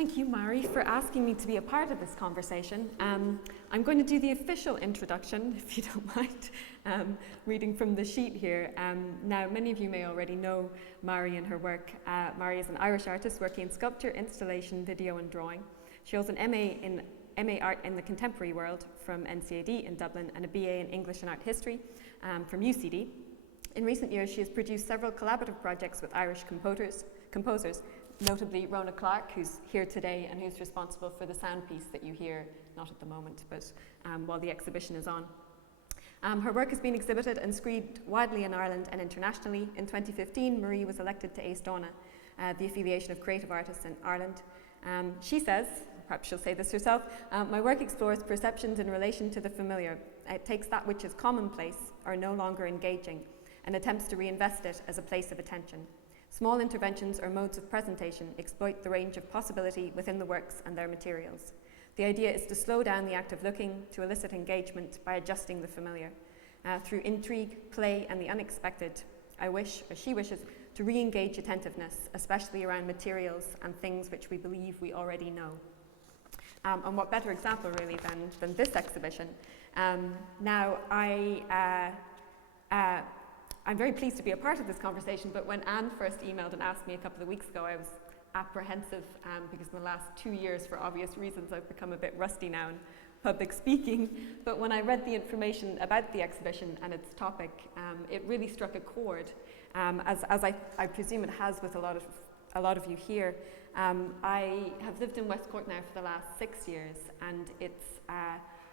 Thank you, Marie, for asking me to be a part of this conversation. I'm going to do the official introduction, if you don't mind, reading from the sheet here. Now, many of you may already know Marie and her work. Marie is an Irish artist working in sculpture, installation, video and drawing. She holds an MA Art in the Contemporary World from NCAD in Dublin and a BA in English and Art History from UCD. In recent years, she has produced several collaborative projects with Irish composers, notably Rona Clark, who's here today and who's responsible for the sound piece that you hear, not at the moment, but while the exhibition is on. Her work has been exhibited and screened widely in Ireland and internationally. In 2015, Marie was elected to Ace Dána, the affiliation of creative artists in Ireland. She says, perhaps she'll say this herself, my work explores perceptions in relation to the familiar. It takes that which is commonplace or no longer engaging and attempts to reinvest it as a place of attention. Small interventions or modes of presentation exploit the range of possibility within the works and their materials. The idea is to slow down the act of looking to elicit engagement by adjusting the familiar. Through intrigue, play, and the unexpected, I wish, or she wishes, to re-engage attentiveness, especially around materials and things which we believe we already know. And what better example, really, than this exhibition? Now, I'm very pleased to be a part of this conversation, but when Anne first emailed and asked me a couple of weeks ago, I was apprehensive because in the last 2 years, for obvious reasons, I've become a bit rusty now in public speaking. But when I read the information about the exhibition and its topic, it really struck a chord, as I presume it has with a lot of you here. I have lived in West Cork now for the last 6 years, and it's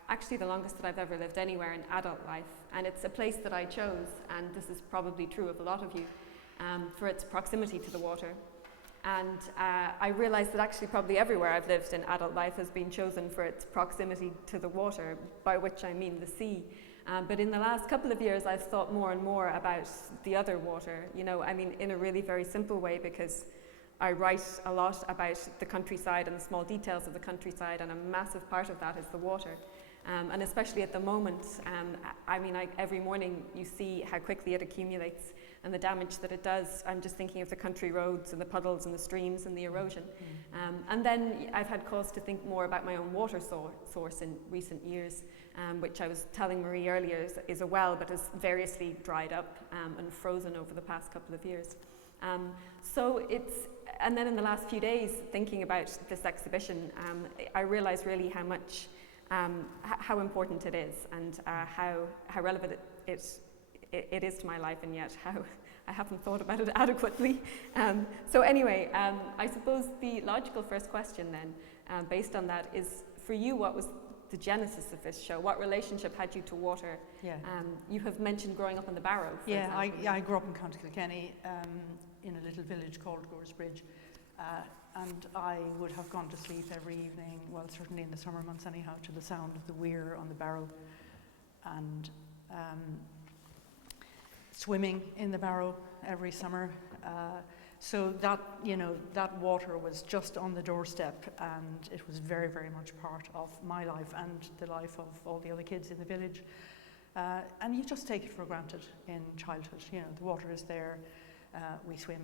actually the longest that I've ever lived anywhere in adult life, and it's a place that I chose, and this is probably true of a lot of you, for its proximity to the water. And I realised that actually probably everywhere I've lived in adult life has been chosen for its proximity to the water, by which I mean the sea. But in the last couple of years I've thought more and more about the other water, I mean in a really very simple way, because I write a lot about the countryside and the small details of the countryside, and a massive part of that is the water. And especially at the moment, every morning you see how quickly it accumulates and the damage that it does. I'm just thinking of the country roads and the puddles and the streams and the erosion. And then I've had cause to think more about my own water source in recent years, which I was telling Marie earlier is a well, but has variously dried up and frozen over the past couple of years. And then in the last few days, thinking about this exhibition, I realised really how much how important it is, and how relevant it is to my life, and yet how I haven't thought about it adequately. So anyway, I suppose the logical first question then, based on that, is for you, what was the genesis of this show? What relationship had you to water? Yeah. You have mentioned growing up on the Barrow. I grew up in County Kilkenny, in a little village called Goresbridge. And I would have gone to sleep every evening, well, certainly in the summer months anyhow, to the sound of the weir on the Barrow, and swimming in the Barrow every summer. So that, that water was just on the doorstep, and it was very, very much part of my life and the life of all the other kids in the village. And you just take it for granted in childhood. The water is there, we swim.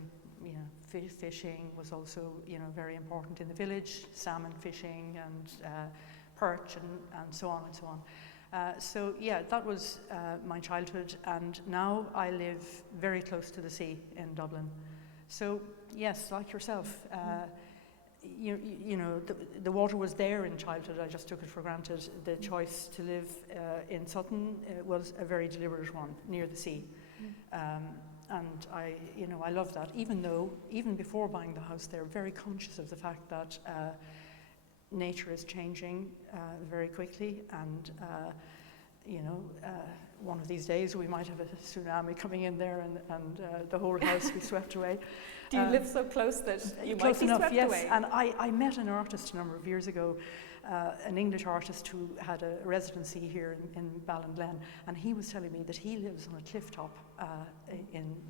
Fishing was also, very important in the village, salmon fishing and perch and so on and so on. That was my childhood, and now I live very close to the sea in Dublin. So yes, like yourself, the water was there in childhood, I just took it for granted. The choice to live in Sutton was a very deliberate one, near the sea. And I love that, even before buying the house there, very conscious of the fact that nature is changing very quickly, and one of these days we might have a tsunami coming in there and the whole house be swept away. Do you live so close that you close might be enough, swept yes. away? And I met an artist a number of years ago, an English artist who had a residency here in Ballinglen, and he was telling me that he lives on a cliff top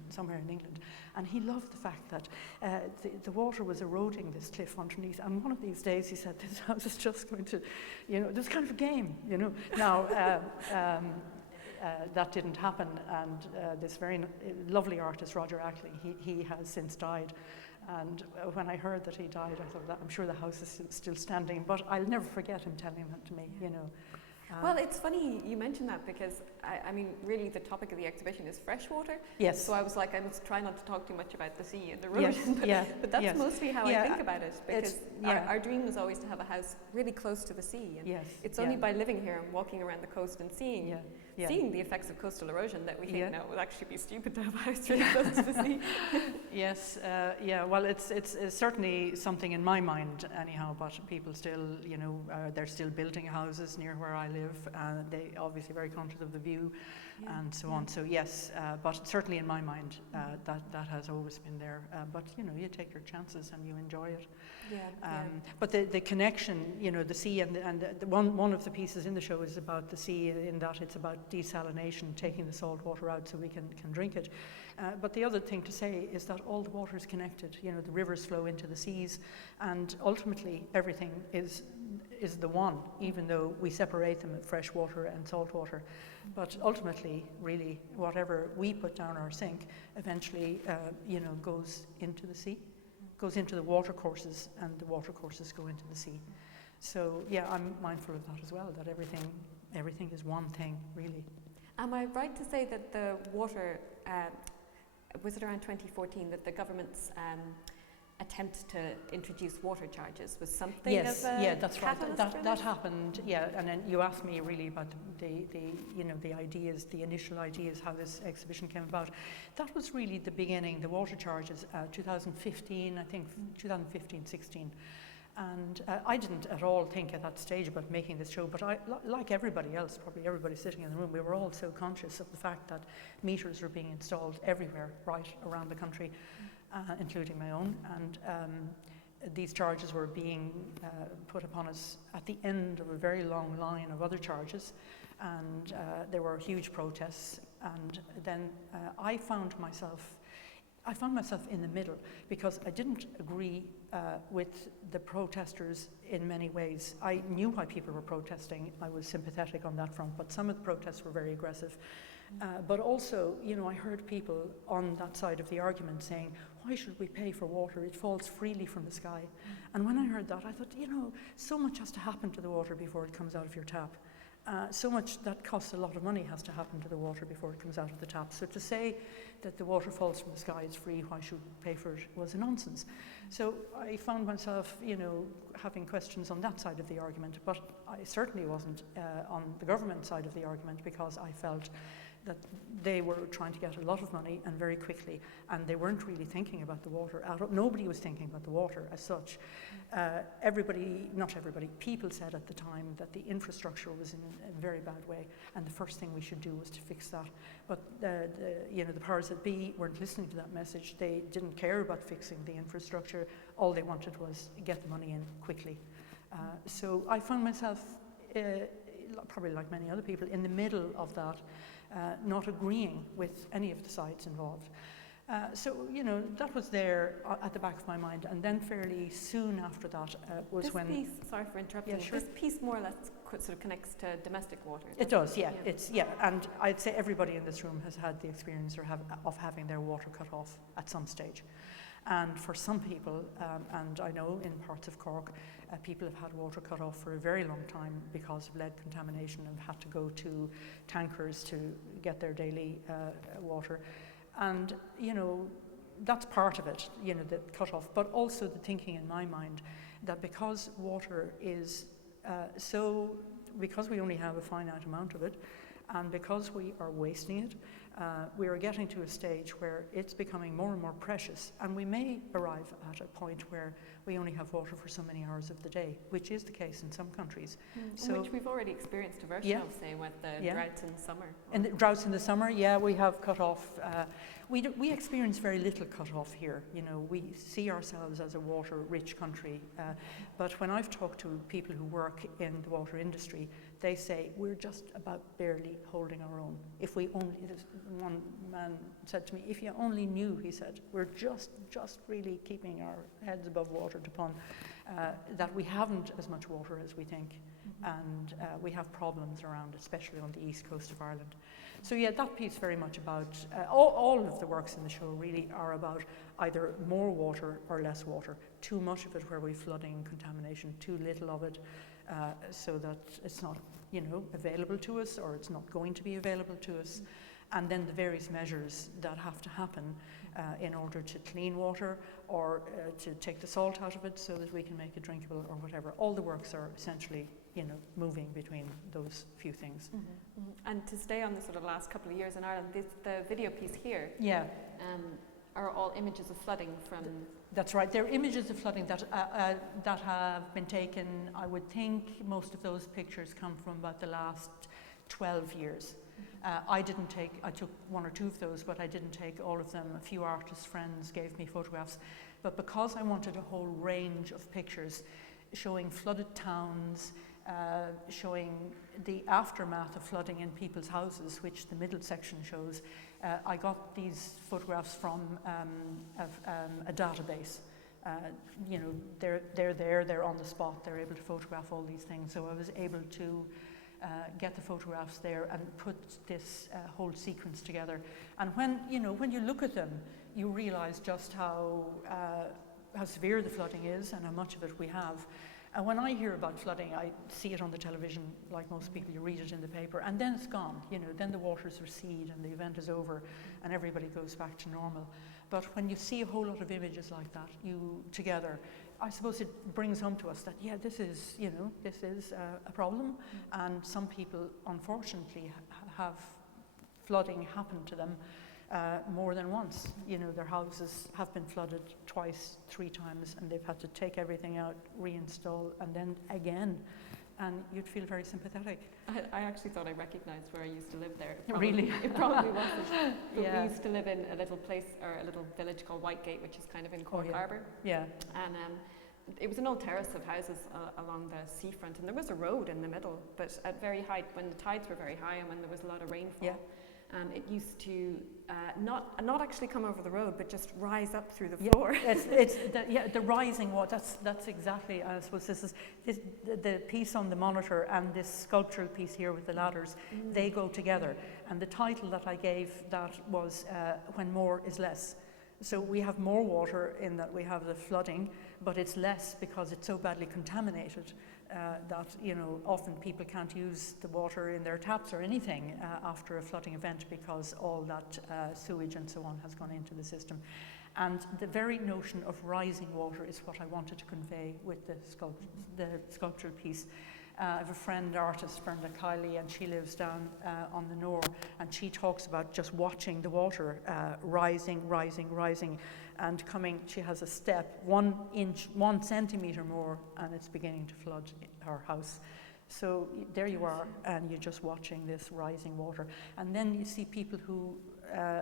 somewhere in England, and he loved the fact that the water was eroding this cliff underneath, and one of these days he said, this house is just going to, this kind of a game, Now, that didn't happen, and this very lovely artist, Roger Ackley, he has since died, And when I heard that he died, I thought, I'm sure the house is still standing, but I'll never forget him telling that to me, you know. Well, it's funny you mention that because, I mean, really the topic of the exhibition is freshwater. Yes. So I was like, I must try not to talk too much about the sea and erosion, but that's mostly how I think about it, because our dream was always to have a house really close to the sea. And it's only by living here and walking around the coast and seeing the effects of coastal erosion that we think, no, it would actually be stupid to have a house really close to the sea. Yes, well, it's certainly something in my mind anyhow, but people still, you know, they're still building houses near where I live. They obviously very conscious of the view and so on. So yes, but certainly in my mind, that has always been there. But you know, you take your chances and you enjoy it. But the connection, you know, the sea and the one of the pieces in the show is about the sea, in that it's about desalination, taking the salt water out so we can drink it. But the other thing to say is that all the water is connected. You know, the rivers flow into the seas, and ultimately everything is the one, even though we separate them at fresh water and salt water. But ultimately, really, whatever we put down our sink eventually, you know, goes into the sea, goes into the water courses, and the water courses go into the sea. So yeah, I'm mindful of that as well, that everything is one thing, really. Am I right to say that the water, was it around 2014 that the government's attempt to introduce water charges was something of a that's right. That happened. Yeah, and then you asked me really about the you know, the ideas, the initial ideas, how this exhibition came about. That was really the beginning. The water charges, 2015, I think 2015-16. And I didn't at all think at that stage about making this show, but I, like everybody else, probably everybody sitting in the room, we were all so conscious of the fact that meters were being installed everywhere, right around the country, including my own. And these charges were being put upon us at the end of a very long line of other charges. And there were huge protests. And then I found myself in the middle, because I didn't agree with the protesters in many ways. I knew why people were protesting. I was sympathetic on that front, but some of the protests were very aggressive. But also, you know, I heard people on that side of the argument saying, why should we pay for water? It falls freely from the sky. And when I heard that, I thought, you know, so much has to happen to the water before it comes out of your tap. So much that costs a lot of money has to happen to the water before it comes out of the tap. So to say that the water falls from the sky, it's free, why should we pay for it, was a nonsense. So I found myself, you know, having questions on that side of the argument, but I certainly wasn't on the government side of the argument, because I felt that they were trying to get a lot of money and very quickly, and they weren't really thinking about the water. Nobody was thinking about the water as such. Not everybody, people said at the time that the infrastructure was in a very bad way, and the first thing we should do was to fix that. But you know, the powers that be weren't listening to that message. They didn't care about fixing the infrastructure. All they wanted was get the money in quickly. So I found myself, probably like many other people, in the middle of that, not agreeing with any of the sides involved. So, you know, that was there at the back of my mind. And then fairly soon after that was this when... This piece, sorry for interrupting, this piece more or less sort of connects to domestic water. It does, yeah. And I'd say everybody in this room has had the experience of having their water cut off at some stage. And for some people, and I know in parts of Cork, people have had water cut off for a very long time because of lead contamination and had to go to tankers to get their daily water. And, you know, that's part of it, you know, the cut off, but also the thinking in my mind that because water is because we only have a finite amount of it, and because we are wasting it, we are getting to a stage where it's becoming more and more precious, and we may arrive at a point where we only have water for so many hours of the day, which is the case in some countries. So, which we've already experienced a version of, say, with the droughts in the summer. In the droughts in the summer, yeah, we have cut off. We experience very little cut off here. You know, we see ourselves as a water-rich country, but when I've talked to people who work in the water industry, they say we're just about barely holding our own. If we only, one man said to me, if you only knew, he said, we're just really keeping our heads above water upon that we haven't as much water as we think, and we have problems around, especially on the east coast of Ireland. So yeah, that piece very much about, all of the works in the show really are about either more water or less water. Too much of it where we're flooding, contamination, too little of it, so that it's not, available to us, or it's not going to be available to us. And then the various measures that have to happen in order to clean water, or to take the salt out of it so that we can make it drinkable or whatever. All the works are essentially, moving between those few things. And to stay on the sort of last couple of years in Ireland, the video piece here are all images of flooding from... That's right. They're images of flooding that have been taken. I would think most of those pictures come from about the last 12 years. I took one or two of those, but I didn't take all of them. A few artist friends gave me photographs. But because I wanted a whole range of pictures showing flooded towns, showing the aftermath of flooding in people's houses, which the middle section shows, I got these photographs from a database. They're on the spot, they're able to photograph all these things. So I was able to get the photographs there and put this whole sequence together. And when you look at them, you realize just how severe the flooding is and how much of it we have. And when I hear about flooding, I see it on the television, like most people. You read it in the paper, and then it's gone. Then the waters recede and the event is over and everybody goes back to normal. But when you see a whole lot of images like that, together, I suppose it brings home to us that, this is a problem, and some people, unfortunately, have flooding happen to them more than once. Their houses have been flooded twice, 3 times, and they've had to take everything out, reinstall, and then again. And you'd feel very sympathetic. I actually thought I recognised where I used to live there. Really? It probably wasn't. But we used to live in a little place, or a little village called Whitegate, which is kind of in Cork Harbour. Yeah. And it was an old terrace of houses along the seafront, and there was a road in the middle, but at very high, when the tides were very high and when there was a lot of rainfall, it used to not actually come over the road, but just rise up through the floor. It's the rising water. That's exactly. I suppose this is the piece on the monitor and this sculptural piece here with the ladders. They go together. And the title that I gave that was "When More Is Less." So we have more water in that we have the flooding, but it's less because it's so badly contaminated that often people can't use the water in their taps or anything after a flooding event, because all that sewage and so on has gone into the system. And the very notion of rising water is what I wanted to convey with the sculptural piece. I have a friend, artist, Brenda Kiley, and she lives down on the Nore, and she talks about just watching the water rising, and coming. She has a step, 1 inch, 1 centimetre more, and it's beginning to flood her house. So there you are, and you're just watching this rising water. And then you see people who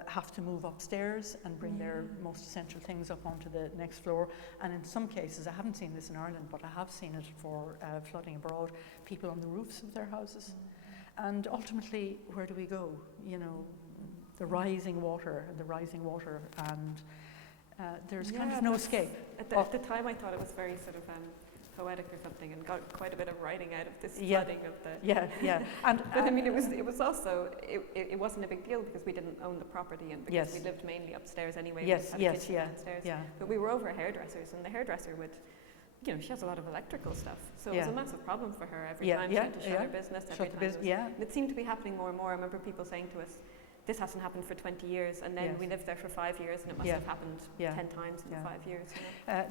have to move upstairs and bring their most essential things up onto the next floor. And in some cases, I haven't seen this in Ireland, but I have seen it for flooding abroad, people on the roofs of their houses. And ultimately, where do we go? The rising water, and there's kind of no escape. At the time, I thought it was very sort of poetic or something, and got quite a bit of writing out of this flooding of the... And, but I mean, it was also, it wasn't a big deal because we didn't own the property, and because we lived mainly upstairs anyway. We had a kitchen downstairs. But we were over hairdressers, and the hairdresser would, she has a lot of electrical stuff, so it was a massive problem for her every time she had to shut her business. And it seemed to be happening more and more. I remember people saying to us, this hasn't happened for 20 years, and then we lived there for 5 years, and it must have happened 10 times in the 5 years.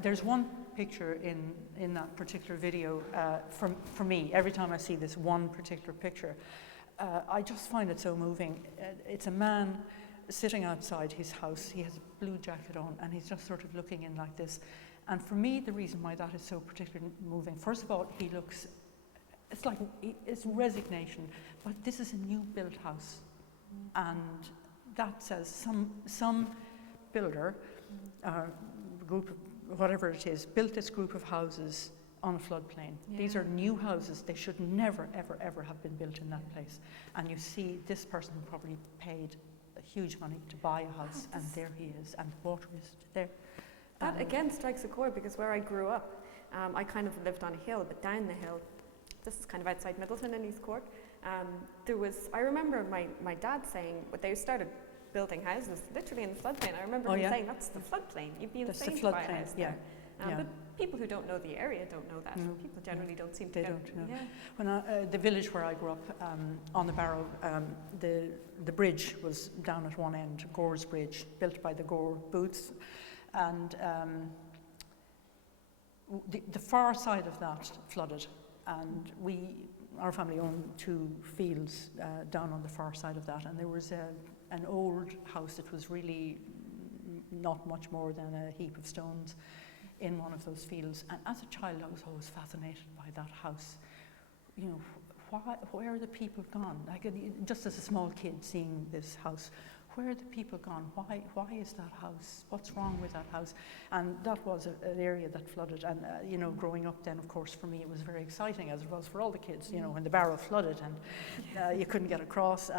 There's one picture in that particular video, for me, every time I see this one particular picture, I just find it so moving. It's a man sitting outside his house. He has a blue jacket on, and he's just sort of looking in like this. And for me, the reason why that is so particularly moving, first of all, he looks, it's resignation, but this is a new built house. And that says some builder, group of whatever it is, built this group of houses on a floodplain. These are new houses. They should never, ever, ever have been built in that place. And you see this person who probably paid a huge money to buy a house, and there he is, and the water is there. That again strikes a chord, because where I grew up, I kind of lived on a hill, but down the hill, this is kind of outside Middleton in East Cork, I remember my dad saying, when they started building houses literally in the floodplain, I remember him saying, that's the floodplain, you'd be insane to buy a house there. But people who don't know the area don't know that. People generally don't seem to They know. don't know. When the village where I grew up, on the Barrow, the bridge was down at one end, Gore's Bridge, built by the Gore booths, and the far side of that flooded, and our family owned 2 fields down on the far side of that, and there was an old house that was really not much more than a heap of stones in one of those fields. And as a child, I was always fascinated by that house. You know, where are the people gone? Like, just as a small kid seeing this house, where are the people gone? Why is that house? What's wrong with that house? And that was an area that flooded. And you know, growing up then, of course, for me, it was very exciting, as it was for all the kids. You know, when the Barrow flooded and you couldn't get across.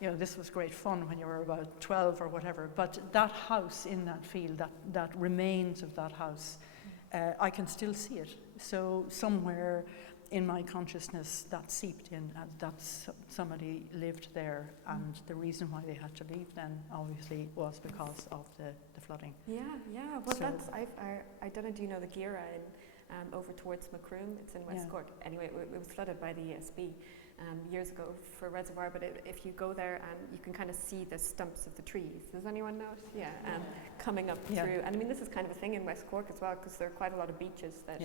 You know, this was great fun when you were about 12 or whatever. But that house in that field, that remains of that house, I can still see it. So somewhere in my consciousness that seeped in, that somebody lived there, and the reason why they had to leave then obviously was because of the flooding. Yeah. Well, so I don't know, do you know the Gira over towards Macroom? It's in West Cork. Anyway, it was flooded by the ESB years ago for a reservoir, but if you go there, you can kind of see the stumps of the trees. Does anyone know it? Yeah, coming up through. And I mean, this is kind of a thing in West Cork as well, because there are quite a lot of beaches that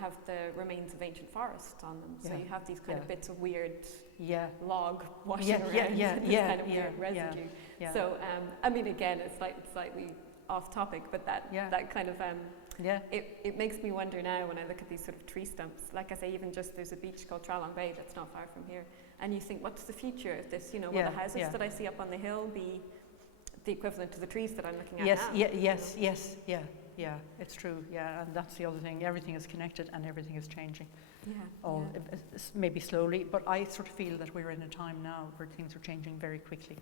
have the remains of ancient forests on them. So you have these kind of bits of weird log washing around, kind of weird residue. So, I mean, again, it's slightly off topic, but that kind of it makes me wonder now when I look at these sort of tree stumps. Like I say, even just there's a beach called Trallon Bay that's not far from here, and you think, what's the future of this? You know, will the houses that I see up on the hill be the equivalent to the trees that I'm looking at now? Yeah, it's true. Yeah, and that's the other thing. Everything is connected and everything is changing. Maybe slowly, but I sort of feel that we're in a time now where things are changing very quickly.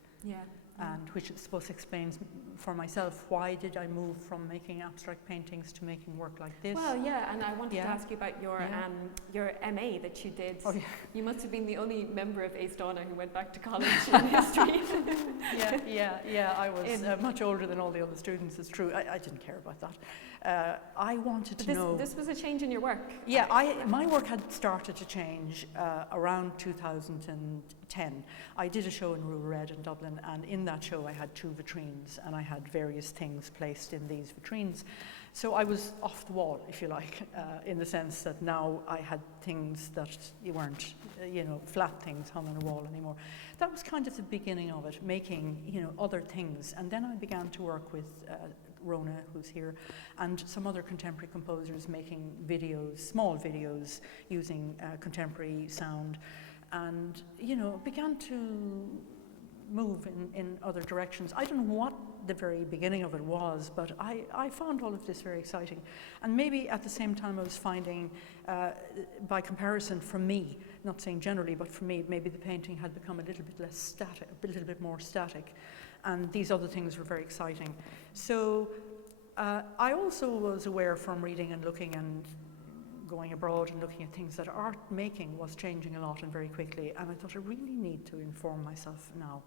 And which I suppose explains for myself, why did I move from making abstract paintings to making work like this? Well, and I wanted to ask you about your MA that you did. You must have been the only member of Ace Donna who went back to college in history. I was much older than all the other students, it's true. I didn't care about that. I wanted to know... This was a change in your work? Yeah, my work had started to change around 2010. I did a show in Rural Red in Dublin, and in that show I had 2 vitrines, and I had various things placed in these vitrines. So I was off the wall, if you like, in the sense that now I had things that you weren't, flat things hung on a wall anymore. That was kind of the beginning of it, making, other things. And then I began to work with Rona, who's here, and some other contemporary composers making videos, small videos, using contemporary sound, and began to move in other directions. I don't know what the very beginning of it was, but I found all of this very exciting. And maybe at the same time I was finding, by comparison for me, not saying generally, but for me, maybe the painting had become a little bit less static, a little bit more static, and these other things were very exciting. So I also was aware from reading and looking and going abroad and looking at things that art making was changing a lot and very quickly, and I thought I really need to inform myself now.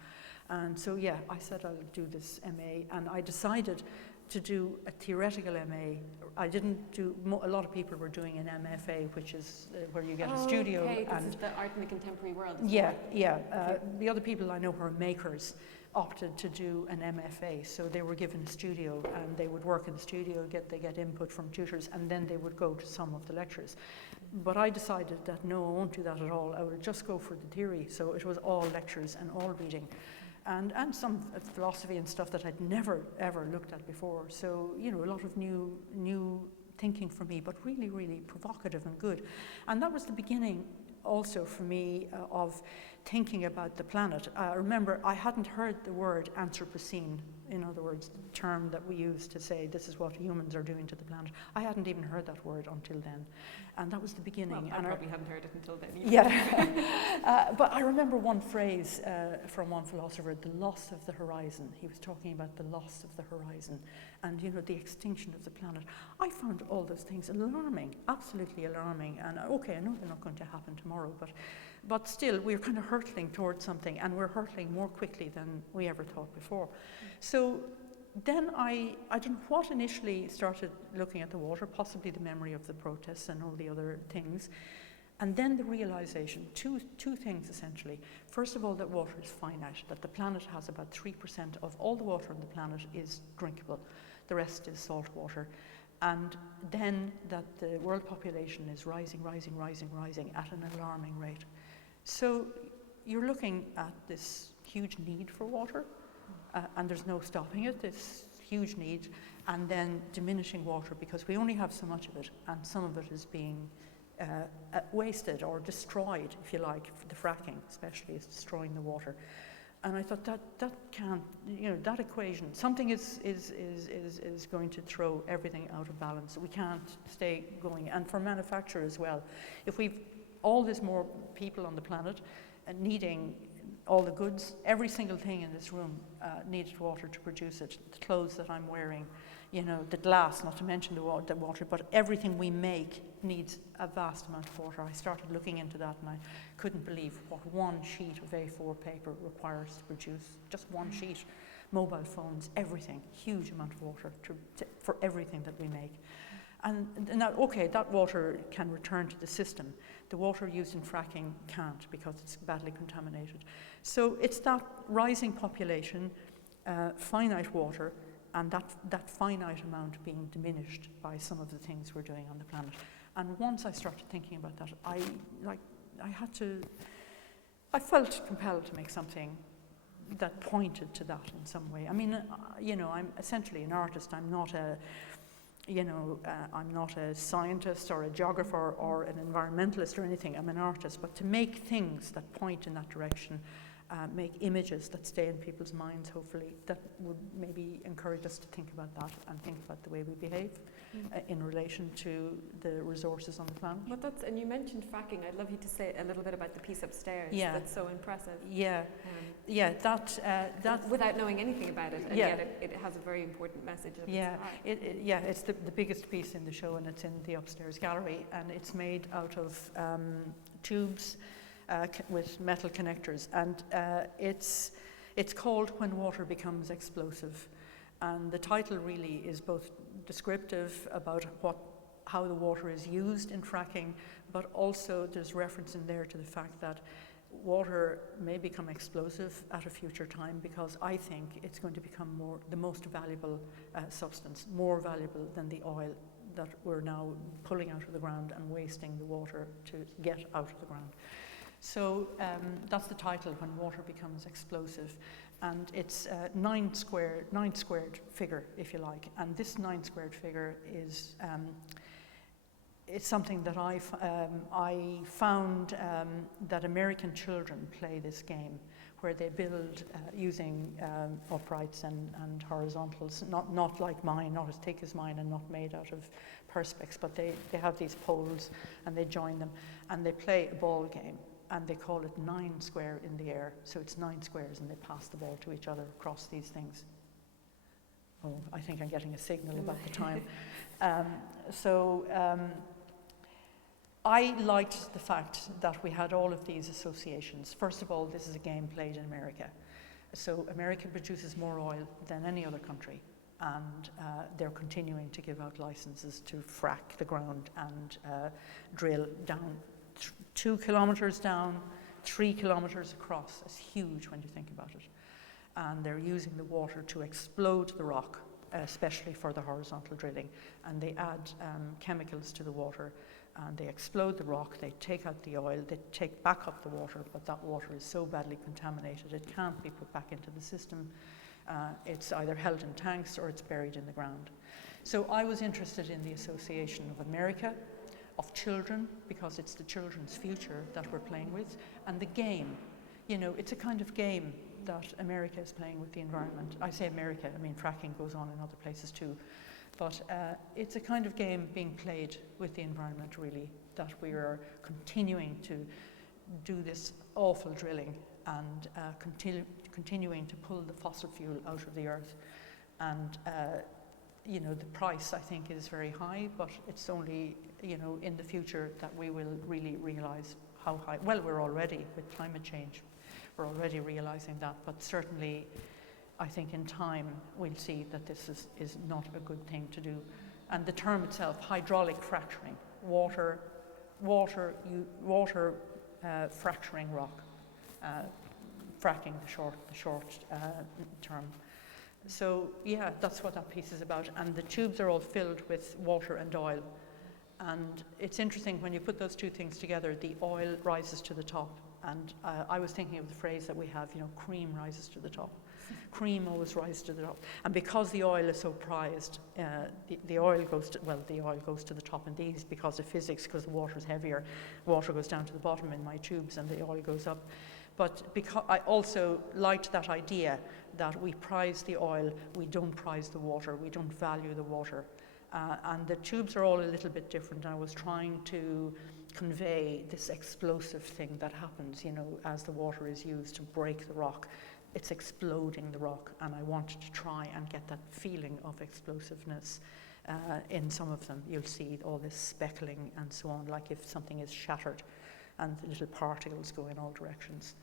And so I said I'll do this MA, and I decided to do a theoretical MA. I didn't do, a lot of people were doing an MFA, which is where you get a studio. This is the art in the contemporary world. The other people I know who are makers opted to do an MFA, so they were given a studio and they would work in the studio, they get input from tutors, and then they would go to some of the lectures. But I decided that no, I won't do that at all. I will just go for the theory. So it was all lectures and all reading, and some philosophy and stuff that I'd never ever looked at before. So a lot of new thinking for me, but really, really provocative and good. And that was the beginning also for me of thinking about the planet. Remember, I hadn't heard the word Anthropocene, in other words, the term that we use to say this is what humans are doing to the planet. I hadn't even heard that word until then. And that was the beginning. Well, I probably hadn't heard it until then either. Yeah. But I remember one phrase from one philosopher, the loss of the horizon. He was talking about the loss of the horizon and, the extinction of the planet. I found all those things alarming, absolutely alarming. And okay, I know they're not going to happen tomorrow, but But still, we're kind of hurtling towards something, and we're hurtling more quickly than we ever thought before. So then I don't know what initially started looking at the water, possibly the memory of the protests and all the other things. And then the realization, two things essentially. First of all, that water is finite, that the planet has about 3% of all the water on the planet is drinkable. The rest is salt water. And then that the world population is rising at an alarming rate. So you're looking at this huge need for water, and there's no stopping it, this huge need, and then diminishing water because we only have so much of it, and some of it is being wasted or destroyed, if you like. The fracking especially is destroying the water. And I thought that can't, that equation, something is going to throw everything out of balance. We can't stay going. And for manufacture as well, if we've all this more people on the planet needing all the goods, every single thing in this room needed water to produce it. The clothes that I'm wearing, the glass, not to mention the water, but everything we make needs a vast amount of water. I started looking into that and I couldn't believe what one sheet of A4 paper requires to produce, just one sheet. Mobile phones, everything, huge amount of water for everything that we make. And now, okay, that water can return to the system. The water used in fracking can't because it's badly contaminated. So it's that rising population, finite water, and that finite amount being diminished by some of the things we're doing on the planet. And once I started thinking about that, I felt compelled to make something that pointed to that in some way. I mean, I'm essentially an artist. I'm not a scientist or a geographer or an environmentalist or anything. I'm an artist. But to make things that point in that direction, make images that stay in people's minds, hopefully, that would maybe encourage us to think about that and think about the way we behave in relation to the resources on the planet. Well, and you mentioned fracking. I'd love you to say a little bit about the piece upstairs. Yeah. That's so impressive. That without knowing anything about it, and yet it has a very important message. It's the biggest piece in the show, and it's in the upstairs gallery, and it's made out of tubes with metal connectors, and it's called When Water Becomes Explosive, and the title really is both descriptive about how the water is used in fracking, but also there's reference in there to the fact that water may become explosive at a future time, because I think it's going to become the most valuable substance, more valuable than the oil that we're now pulling out of the ground and wasting the water to get out of the ground. So that's the title, When Water Becomes Explosive, and it's a nine squared figure, if you like. And this 9 squared figure is it's something that I found that American children play this game, where they build using uprights and horizontals, not like mine, not as thick as mine, and not made out of perspex, but they have these poles and they join them and they play a ball game. And they call it 9 square in the air. So it's 9 squares and they pass the ball to each other across these things. Oh, I think I'm getting a signal about the time. I liked the fact that we had all of these associations. First of all, this is a game played in America. So America produces more oil than any other country. And they're continuing to give out licenses to frack the ground and drill down 2 kilometres down, 3 kilometres across. It's huge when you think about it. And they're using the water to explode the rock, especially for the horizontal drilling. And they add chemicals to the water, and they explode the rock, they take out the oil, they take back up the water, but that water is so badly contaminated it can't be put back into the system. It's either held in tanks or it's buried in the ground. So I was interested in the association of America, of children, because it's the children's future that we're playing with, and the game. It's a kind of game that America is playing with the environment. I say America, I mean fracking goes on in other places too, but it's a kind of game being played with the environment, really, that we are continuing to do this awful drilling and continuing to pull the fossil fuel out of the earth. And the price, I think, is very high, but it's only in the future that we will really realise how high. Well, we're already, with climate change, we're already realizing that, but certainly I think in time we'll see that this is not a good thing to do. And the term itself, hydraulic fracturing, water fracturing rock, fracking, the short term. So yeah, that's what that piece is about. And the tubes are all filled with water and oil. And it's interesting when you put those two things together, the oil rises to the top. And I was thinking of the phrase that we have, cream rises to the top. Cream always rises to the top. And because the oil is so prized, the oil goes to the top in these because of physics, because the water is heavier. Water goes down to the bottom in my tubes and the oil goes up. But because I also liked that idea that we prize the oil, we don't prize the water, we don't value the water. And the tubes are all a little bit different. I was trying to convey this explosive thing that happens, as the water is used to break the rock. It's exploding the rock, and I wanted to try and get that feeling of explosiveness in some of them. You'll see all this speckling and so on, like if something is shattered and the little particles go in all directions.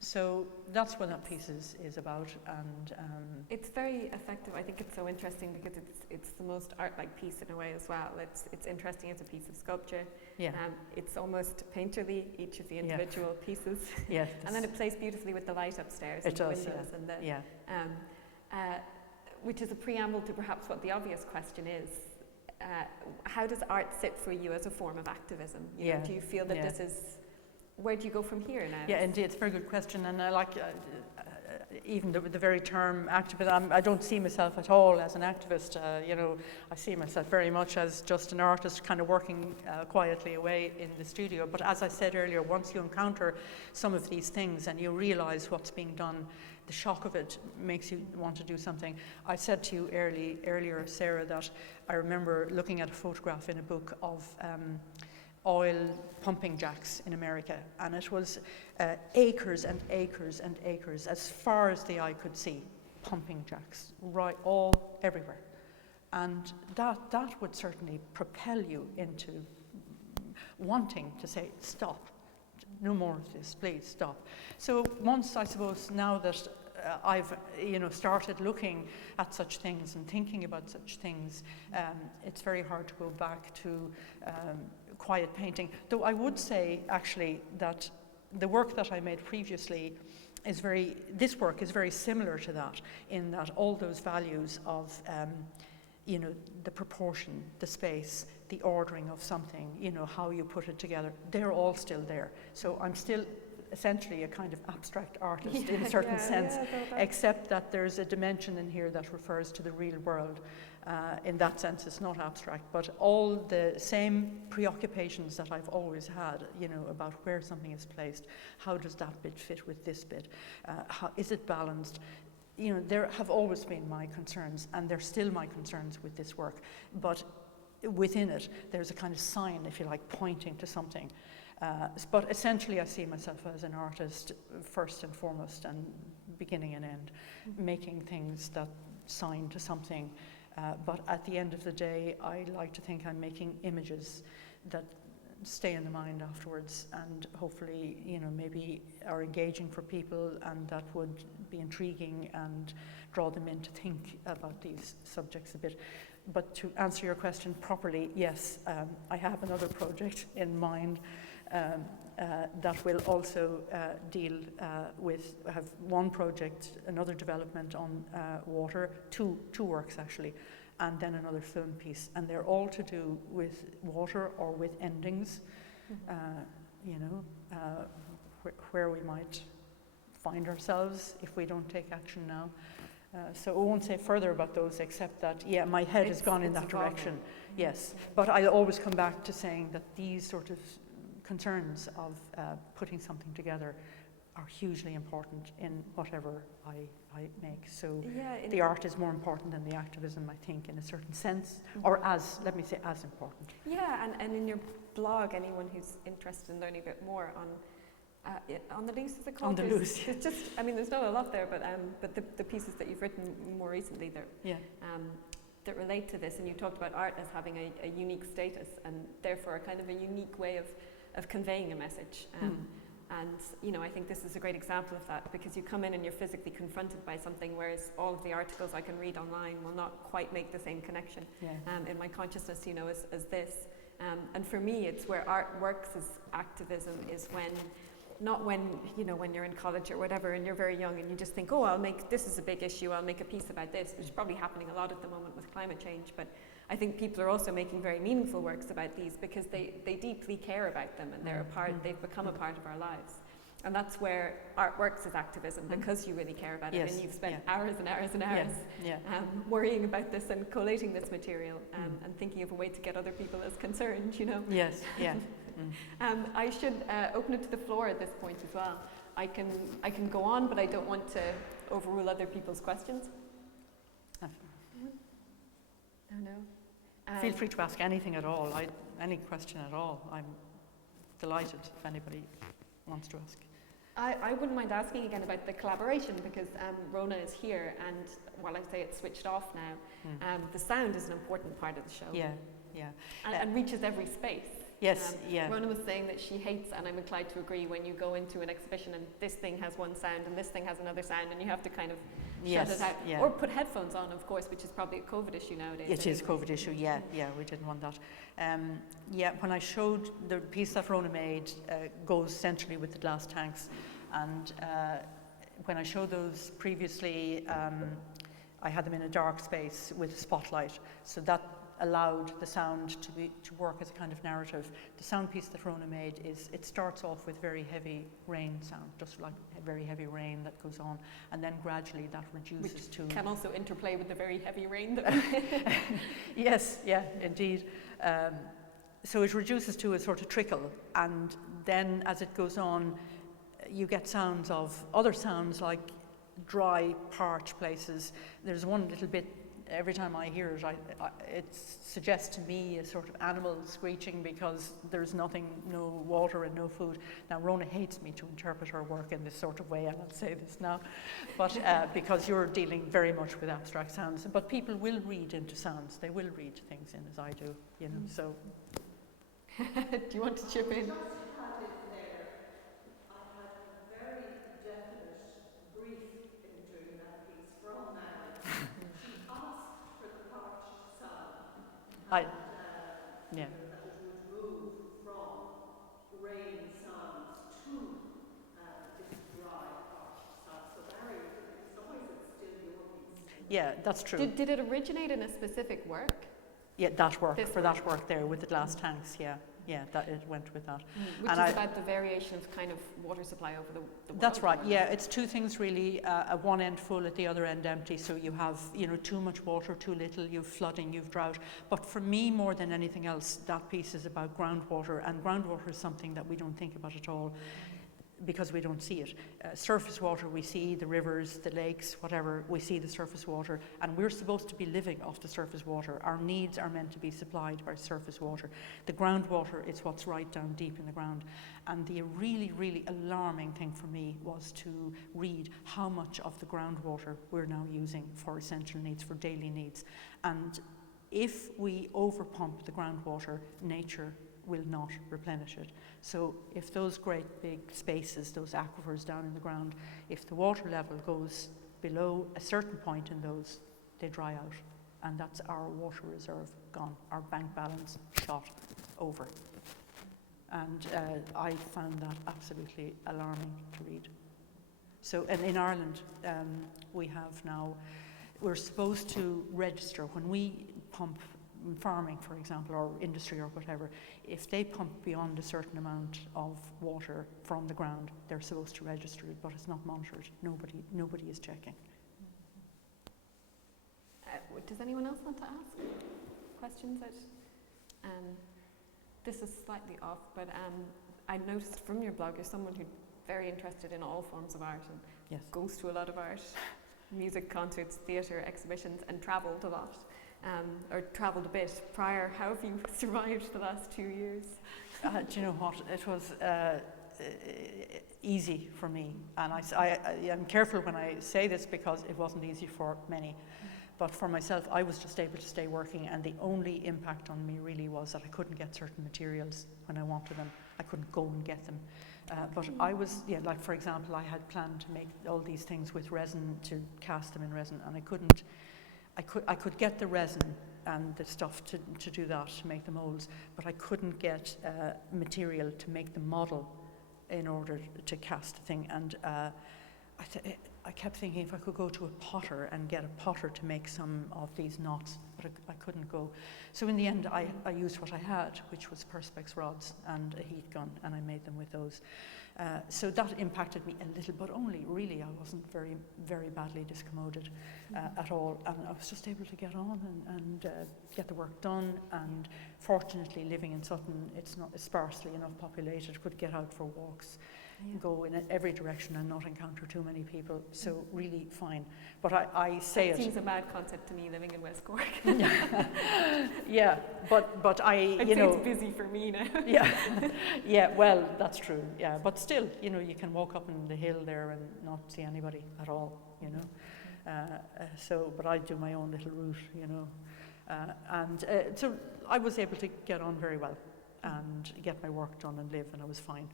So that's what that piece is about, and it's very effective. I think it's so interesting because it's the most art-like piece in a way as well. It's interesting as a piece of sculpture. Yeah. It's almost painterly, each of the individual pieces. Yeah. And then it plays beautifully with the light upstairs and the does, windows and the which is a preamble to perhaps what the obvious question is. How does art sit for you as a form of activism? You know, do you feel that this is, where do you go from here now? Yeah, indeed, it's a very good question, and I like even the very term activism. I don't see myself at all as an activist. I see myself very much as just an artist, kind of working quietly away in the studio. But as I said earlier, once you encounter some of these things and you realise what's being done, the shock of it makes you want to do something. I said to you earlier, Sarah, that I remember looking at a photograph in a book of oil pumping jacks in America, and it was acres and acres and acres, as far as the eye could see, pumping jacks, right, all everywhere. And that would certainly propel you into wanting to say, stop, no more of this, please stop. So once, I suppose, now that I've started looking at such things and thinking about such things, it's very hard to go back to quiet painting. Though I would say actually that the work that I made previously this work is very similar to that, in that all those values of the proportion, the space, the ordering of something, how you put it together, they're all still there. So I'm still essentially a kind of abstract artist in a certain sense, except that there's a dimension in here that refers to the real world. In that sense, it's not abstract, but all the same preoccupations that I've always had, about where something is placed, how does that bit fit with this bit, how is it balanced? There have always been my concerns, and they're still my concerns with this work, but within it, there's a kind of sign, if you like, pointing to something. But essentially, I see myself as an artist first and foremost, and beginning and end, making things that sign to something. But at the end of the day, I like to think I'm making images that stay in the mind afterwards, and hopefully, maybe are engaging for people, and that would be intriguing and draw them in to think about these subjects a bit. But to answer your question properly, yes, I have another project in mind. That will also deal with, have one project, another development on water, two works actually, and then another film piece, and they're all to do with water or with endings, where we might find ourselves if we don't take action now. So I won't say further about those, except that, my head has gone in that direction, yes. But I always come back to saying that these sort of concerns of putting something together are hugely important in whatever I make. So the art is more important than the activism, I think, in a certain sense, or let me say, as important. Yeah, and in your blog, anyone who's interested in learning a bit more on the loose, is it called? On the loose. It's just, there's not a lot there, but the pieces that you've written more recently, that relate to this, and you talked about art as having a unique status, and therefore a kind of a unique way of of conveying a message. And I think this is a great example of that, because you come in and you're physically confronted by something, whereas all of the articles I can read online will not quite make the same connection in my consciousness, as this. And for me, it's where art works as activism is not when you're in college or whatever and you're very young and you just think, this is a big issue, I'll make a piece about this, which is probably happening a lot at the moment with climate change. But I think people are also making very meaningful works about these because they deeply care about them, and they've become a part of our lives. And that's where art works as activism, because you really care about it, and you've spent hours and hours and hours worrying about this and collating this material, and thinking of a way to get other people as concerned, Yes, yeah. I should open it to the floor at this point as well. I can go on, but I don't want to overrule other people's questions. No. Feel free to ask anything at all, any question at all. I'm delighted if anybody wants to ask. I wouldn't mind asking again about the collaboration, because Rona is here, and while I say it's switched off now, the sound is an important part of the show. Yeah. And reaches every space. Yes, Rona was saying that she hates, and I'm inclined to agree, when you go into an exhibition and this thing has one sound and this thing has another sound, and you have to kind of shut it out. Or put headphones on, of course, which is probably a COVID issue nowadays. It is a COVID issue, we didn't want that. When I showed the piece that Rona made goes centrally with the glass tanks, and when I showed those previously, I had them in a dark space with a spotlight, so that allowed the sound to work as a kind of narrative. The sound piece that Rona made it starts off with very heavy rain sound, just like a very heavy rain that goes on, and then gradually that reduces to... can also interplay with the very heavy rain that Yes, indeed. So it reduces to a sort of trickle, and then as it goes on, you get sounds of other sounds like dry, parched places. There's one little bit, every time I hear it, it suggests to me a sort of animal screeching, because there's nothing, no water and no food. Now, Rona hates me to interpret her work in this sort of way, and I'll say this now, but because you're dealing very much with abstract sounds. But people will read into sounds. They will read things in as I do, so. Do you want to chip in? Yeah. That it would move from rain sounds to this dry, parched sound. So Barry, in some ways it's still your piece. Yeah, that's true. Did it originate in a specific work? Yeah, that work there with the glass tanks, that it went with that. Which is about the variation of kind of water supply over the world. That's right, it's two things really, at one end full, at the other end empty, so you have, too much water, too little, you've flooding, you've drought. But for me, more than anything else, that piece is about groundwater, and groundwater is something that we don't think about at all, because we don't see it. Surface water, we see the rivers, the lakes, whatever, we see the surface water, and we're supposed to be living off the surface water. Our needs are meant to be supplied by surface water. The groundwater is what's right down deep in the ground. And the really, really alarming thing for me was to read how much of the groundwater we're now using for essential needs, for daily needs. And if we overpump the groundwater, nature will not replenish it. So if those great big spaces, those aquifers down in the ground, if the water level goes below a certain point in those, they dry out. And that's our water reserve gone, our bank balance shot over. And I found that absolutely alarming to read. So, and in Ireland, we have now, we're supposed to register when we pump farming, for example, or industry or whatever. If they pump beyond a certain amount of water from the ground, they're supposed to register it, but it's not monitored. Nobody is checking. Does anyone else want to ask questions? This is slightly off, but I noticed from your blog you're someone who's very interested in all forms of art and goes to a lot of art, music, concerts, theatre, exhibitions, and travelled a lot. Or travelled a bit prior. How have you survived the last 2 years? Do you know what? It was easy for me, and I'm careful when I say this because it wasn't easy for many. But for myself, I was just able to stay working, and the only impact on me really was that I couldn't get certain materials when I wanted them. I couldn't go and get them. But I was, like for example, I had planned to make all these things with resin, to cast them in resin, and I couldn't. I could get the resin and the stuff to do that, to make the molds, but I couldn't get material to make the model in order to cast the thing. And I kept thinking if I could go to a potter and get a potter to make some of these knots, but I couldn't go. So in the end, I used what I had, which was Perspex rods and a heat gun, and I made them with those. So that impacted me a little, but only really. I wasn't very, very badly discommoded at all, and I was just able to get on and get the work done. And fortunately, living in Sutton, it's not sparsely enough populated, could get out for walks, go in every direction and not encounter too many people, so really fine. But I say it seems a bad concept to me, living in West Cork. Yeah, but I'd say it's busy for me now. yeah, well, that's true, yeah, but still, you can walk up on the hill there and not see anybody at all, so, but I do my own little route, and so I was able to get on very well and get my work done and live, and I was fine.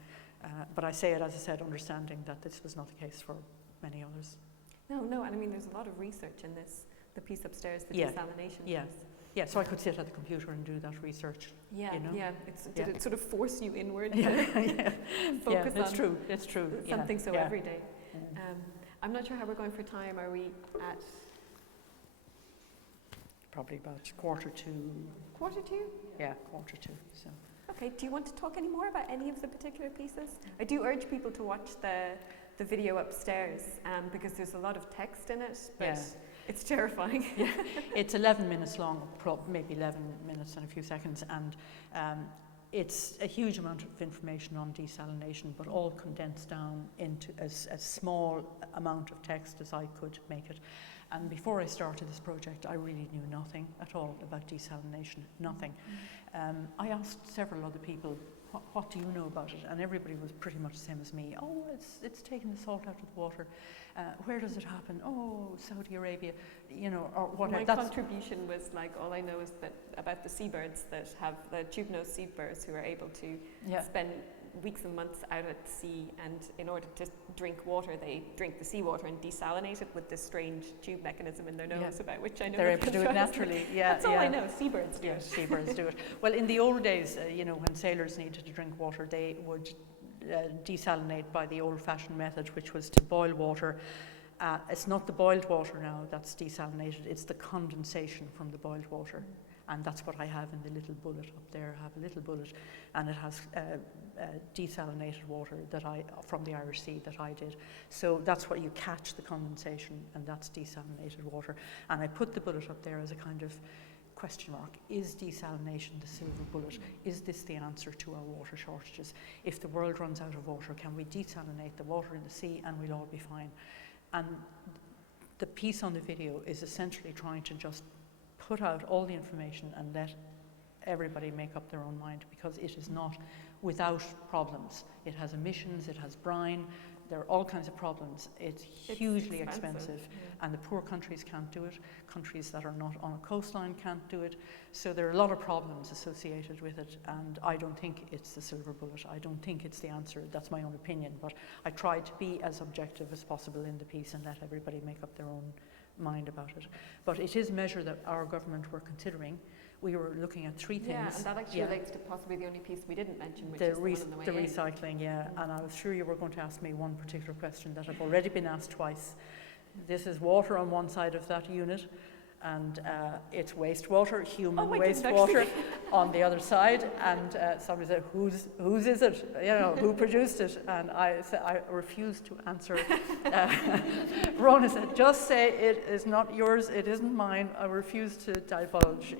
But I say it, as I said, understanding that this was not the case for many others. No, and I mean, there's a lot of research in this, the piece upstairs, the desalination piece. Yeah, so I could sit at the computer and do that research. Yeah, Did it sort of force you inward? Focus on it's true. Something so everyday. I'm not sure how we're going for time. Are we at? Probably about 1:45. 1:45? Yeah, 1:45. So. Okay, do you want to talk any more about any of the particular pieces? I do urge people to watch the video upstairs because there's a lot of text in it, but it's terrifying. It's 11 minutes long, maybe 11 minutes and a few seconds, and it's a huge amount of information on desalination, but all condensed down into as small amount of text as I could make it. And before I started this project, I really knew nothing at all about desalination, nothing. I asked several other people, what do you know about it? And everybody was pretty much the same as me. Oh, it's taking the salt out of the water. Where does it happen? Oh, Saudi Arabia, or whatever. My contribution was like, all I know is that about the seabirds that have the tube-nosed seabirds who are able to spend weeks and months out at sea, and in order to drink water, they drink the seawater and desalinate it with this strange tube mechanism in their nose, about which I know they're able to do it naturally. That's all I know. Seabirds do it. Seabirds do it. Well, in the old days, when sailors needed to drink water, they would desalinate by the old-fashioned method, which was to boil water. It's not the boiled water now that's desalinated; it's the condensation from the boiled water. And that's what I have in the little bullet up there. I have a little bullet, and it has desalinated water from the Irish Sea that I did. So that's what you catch, the condensation, and that's desalinated water. And I put the bullet up there as a kind of question mark. Is desalination the silver bullet? Is this the answer to our water shortages? If the world runs out of water, can we desalinate the water in the sea and we'll all be fine? And the piece on the video is essentially trying to just put out all the information and let everybody make up their own mind, because it is not without problems. It has emissions, it has brine, there are all kinds of problems. It's hugely expensive. And the poor countries can't do it. Countries that are not on a coastline can't do it. So there are a lot of problems associated with it, and I don't think it's the silver bullet. I don't think it's the answer. That's my own opinion, but I tried to be as objective as possible in the piece and let everybody make up their own mind about it. But it is a measure that our government were considering. We were looking at three things. Yeah, and that actually relates to possibly the only piece we didn't mention, which is the one on the way in. Recycling, and I was sure you were going to ask me one particular question that I've already been asked twice. This is water on one side of that unit, and it's wastewater, human wastewater on the other side, and somebody said, whose is it? Who produced it? And I said, I refused to answer. Rona said, just say it is not yours, it isn't mine. I refuse to divulge,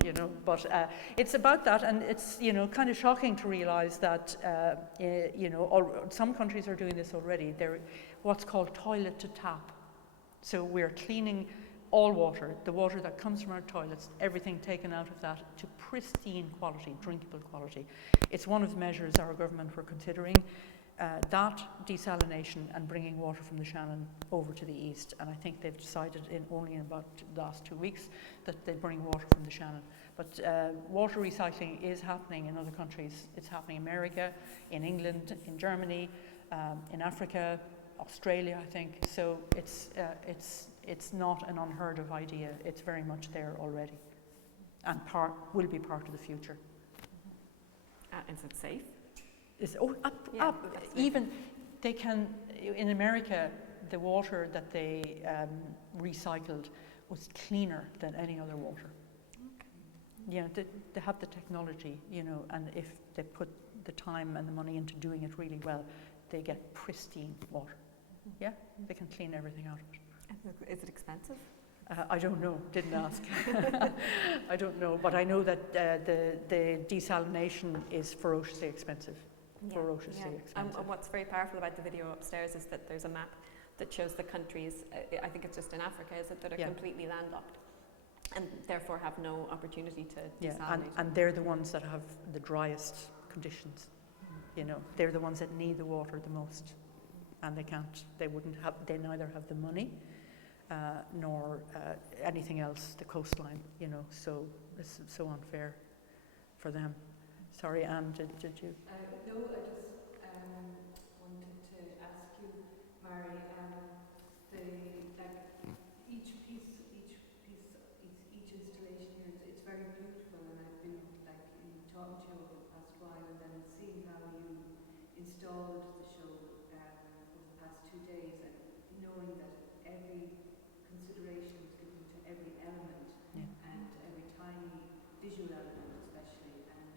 but it's about that, and it's, kind of shocking to realize that, some countries are doing this already. They're what's called toilet to tap. So we're cleaning all water, the water that comes from our toilets, everything taken out of that to pristine quality, drinkable quality. It's one of the measures our government were considering. that desalination and bringing water from the Shannon over to the east, and I think they've decided only in about the last 2 weeks that they bring water from the Shannon. But water recycling is happening in other countries. It's happening in America, in England, in Germany, in Africa, Australia, I think. So it's not an unheard of idea. It's very much there already, and will be part of the future. Is it safe? Even they can, in America, the water that they recycled was cleaner than any other water. Okay. Yeah, they have the technology, and if they put the time and the money into doing it really well, they get pristine water. Mm-hmm. Yeah, they can clean everything out of it. Is it expensive? I don't know, didn't ask. I don't know, but I know that the desalination is ferociously expensive. Ferociously expensive. And what's very powerful about the video upstairs is that there's a map that shows the countries, I think it's just in Africa, is it, that are completely landlocked and therefore have no opportunity to desalinate. And they're the ones that have the driest conditions. They're the ones that need the water the most, and they neither have the money nor anything else, the coastline, so it's so unfair for them. Sorry, Anne, did you? No, I just wanted to ask you, Marie, each installation here, it's very beautiful, and I've been talking to you over the past while, and then seeing how you installed the show over the past 2 days, and knowing that every consideration was given to every element and every tiny visual element, especially, and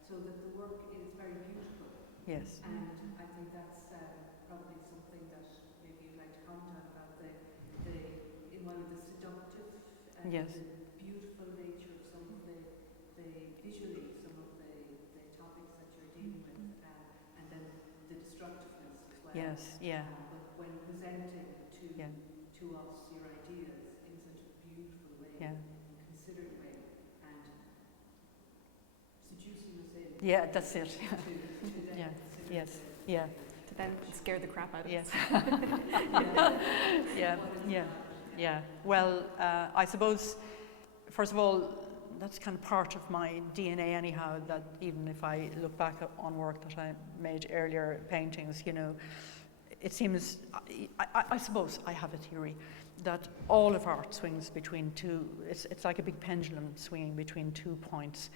so that the work is very beautiful. Yes. And I think that's probably something that maybe you'd like to comment on about the seductive and the beautiful nature of some of the visually some of the topics that you're dealing with, and then the destructiveness as well. Yes, yeah. But when presenting to us your ideas in such a beautiful way, considered way, and seducing us in. Yeah, that's it. To then scare the crap out of us. Yeah. Well, I suppose, first of all, that's kind of part of my DNA anyhow, that even if I look back on work that I made earlier, paintings, it seems, I suppose I have a theory that all of art swings between two, it's like a big pendulum swinging between 2 points,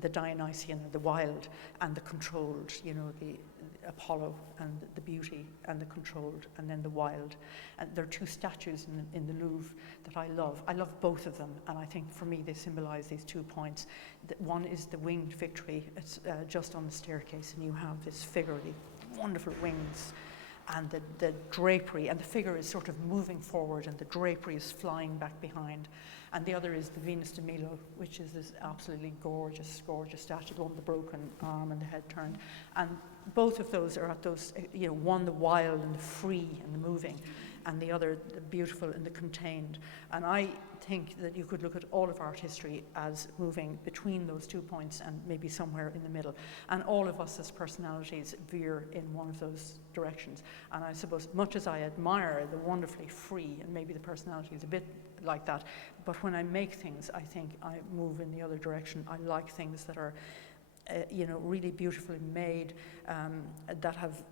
the Dionysian, the wild, and the controlled, the Apollo, and the beauty, and the controlled, and then the wild. And there are 2 statues in the Louvre that I love. I love both of them, and I think for me they symbolize these 2 points. One is the winged victory. It's just on the staircase, and you have this figure, the wonderful wings, and the drapery, and the figure is sort of moving forward, and the drapery is flying back behind. And the other is the Venus de Milo, which is this absolutely gorgeous, gorgeous statue, the one with the broken arm and the head turned. And both of those are at those, one the wild and the free and the moving, and the other the beautiful and the contained. And I think that you could look at all of art history as moving between those 2 points and maybe somewhere in the middle. And all of us as personalities veer in one of those directions. And I suppose, much as I admire the wonderfully free, and maybe the personality is a bit like that, but when I make things, I think I move in the other direction. I like things that are, really beautifully made, that have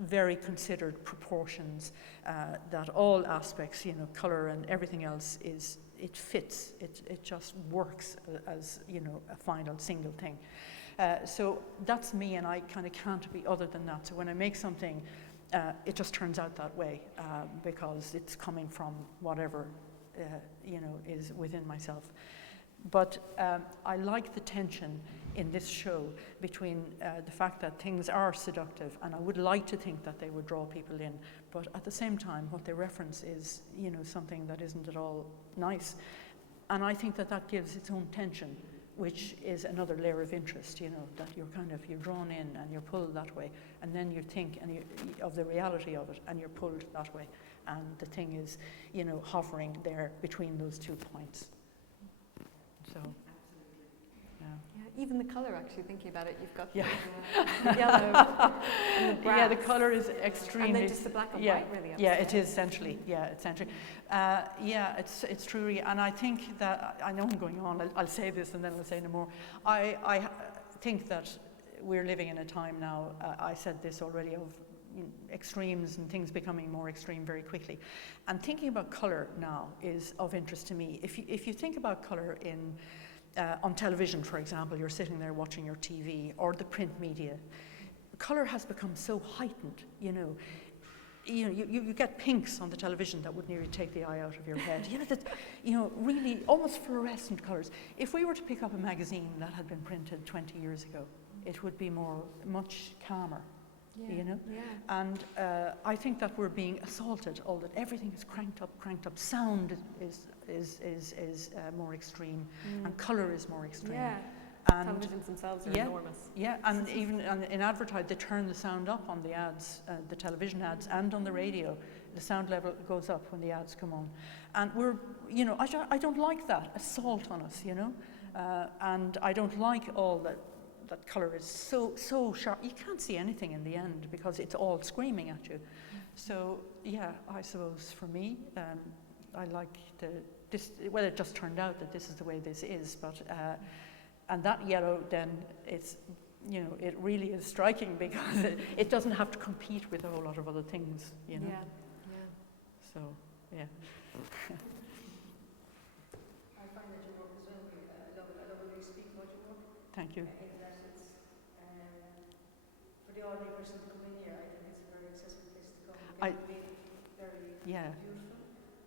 very considered proportions, that all aspects, colour and everything else it fits, it just works as, a final single thing. So that's me, and I kind of can't be other than that. So when I make something, it just turns out that way, because it's coming from whatever, is within myself. But I like the tension in this show between the fact that things are seductive, and I would like to think that they would draw people in, but at the same time what they reference is, something that isn't at all nice. And I think that gives its own tension, which is another layer of interest, that you're drawn in and you're pulled that way, and then you think of the reality of it, and you're pulled that way, and the thing is, hovering there between those 2 points. So, even even the colour, actually, thinking about it, you've got Yeah. the yellow and the brass. Yeah, the colour is extremely. And then just the black and white, really. Yeah, it is essentially. Yeah, essentially. Yeah, it's truly, and I think that, I know I'm going on, I'll say this and then I'll say no more. I think that we're living in a time now, I said this already, of extremes and things becoming more extreme very quickly. And thinking about colour now is of interest to me. If you think about colour in on television, for example, you're sitting there watching your TV or the print media, colour has become so heightened, you get pinks on the television that would nearly take the eye out of your head. Really almost fluorescent colours. If we were to pick up a magazine that had been printed 20 years ago, it would be much calmer. Yeah. And I think that we're being assaulted all that everything is cranked up. Sound is more extreme, and colour is more extreme. Yeah. And televisions themselves are enormous. Yeah, and even in advertising, they turn the sound up on the ads, the television ads, and on the radio. The sound level goes up when the ads come on, and we're, I don't like that assault on us, and I don't like all that colour is so sharp. You can't see anything in the end because it's all screaming at you. So yeah, I suppose for me, I like it just turned out that this is the way this is, but and that yellow then it's, it really is striking because it doesn't have to compete with a whole lot of other things, Yeah. So yeah. I find that your work as well, I love when you speak about your work. Thank you. In that it's, for the ordinary person to come in here, I think it's a very accessible place to come. It can be very beautiful,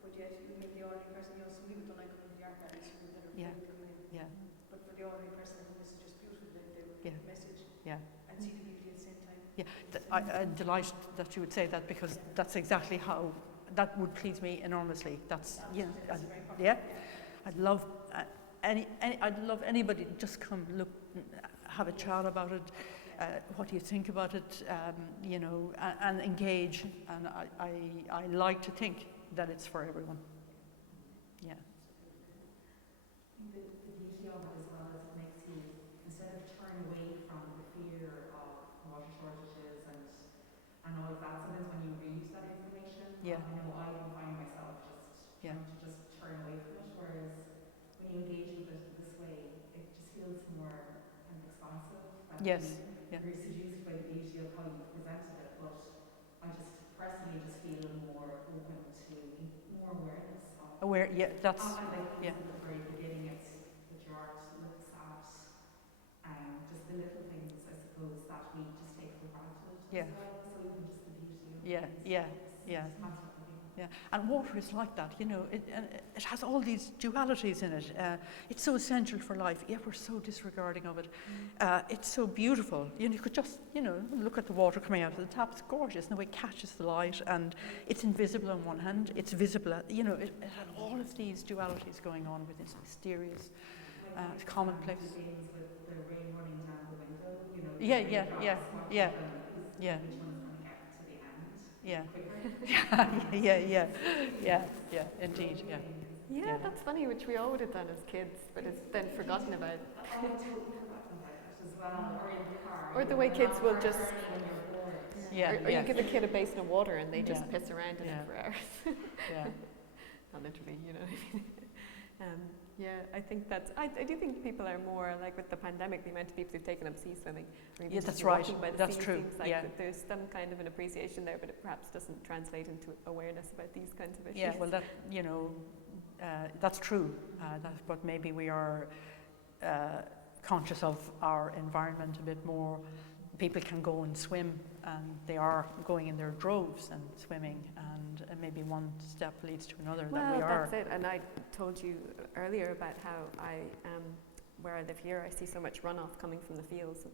but yet you make the ordinary person, some people don't like coming to the art galleries, so they're afraid to come in. Yeah. But for the ordinary person, I think this is just beautiful, they will get the message and see the beauty at the same time. Yeah, I'm delighted that you would say that because that's exactly how, that would please me enormously. That's, I'd love I'd love anybody to just come look, have a chat about it. What do you think about it? And engage. And I like to think that it's for everyone. Yeah. The beauty of it as well is it makes you, instead of turn away from the fear of water shortages and all of that, sometimes when you read that information, I know I can find myself just trying to just turn away from it, whereas when you engage with it this way, it just feels more kind of expansive. You're seduced by the beauty of how you presented it, but I just personally just feel more open to more awareness of that's at the very beginning, it's the drought looks at just the little things, I suppose, that we just take for granted as well. So even just the beauty of Yeah, and water is like that, it has all these dualities in it. It's so essential for life, yet we're so disregarding of it. It's so beautiful. You could just, look at the water coming out of the tap. It's gorgeous, and the way it catches the light, and it's invisible on one hand, it's visible, it had all of these dualities going on with this mysterious, commonplace. Things with the rain running down the window, Yeah. Which one's going to get to the end quicker? Indeed, Yeah, that's funny, which we all would have done as kids, but it's then forgotten about. I totally forgotten about it as well, or in the car. Or the way kids will just, when you're bored. or you give a kid a basin of water and they just piss around in it for hours. Not literally, I think that's, I do think people are more, like with the pandemic, the amount of people who've taken up sea swimming. Or even that's just right, walking by the that's sea true, seems like that there's some kind of an appreciation there, but it perhaps doesn't translate into awareness about these kinds of issues. Yeah, well, that, that's true, but maybe we are conscious of our environment a bit more. People can go and swim, and they are going in their droves and swimming, and maybe one step leads to another. Well, that's it. And I told you earlier about how where I live here, I see so much runoff coming from the fields.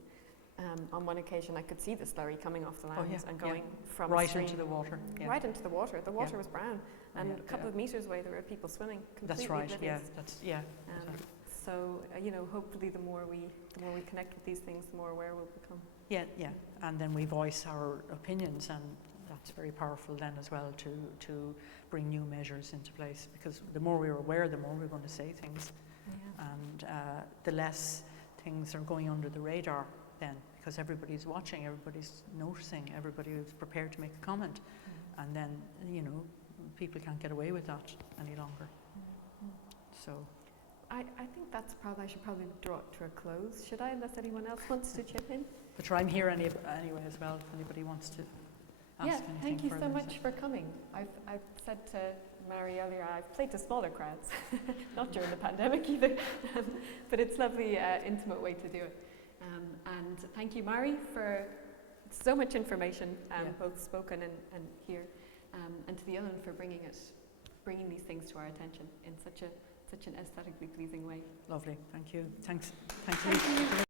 On one occasion, I could see the slurry coming off the land and going from right stream, into the water. Yeah. Right into the water. The water was brown, and a couple of meters away, there were people swimming. That's right. Oblivious. So exactly. hopefully, the more we connect with these things, the more aware we'll become. Yeah, and then we voice our opinions, and that's very powerful then as well to bring new measures into place, because the more we're aware, the more we're going to say things, and the less things are going under the radar then, because everybody's watching, everybody's noticing, everybody is prepared to make a comment, and then, you know, people can't get away with that any longer. So I think that's probably, I should probably draw it to a close. Should I, unless anyone else wants to chip in? but I'm here anyway as well, if anybody wants to ask anything thank you so further. much for coming. I've said to Marie earlier, I've played to smaller crowds, not during the pandemic either, but it's a lovely, intimate way to do it. And thank you, Marie, for so much information, both spoken and here, and to the Uillinn for bringing these things to our attention in such an aesthetically pleasing way. Lovely, thank you. Thanks you.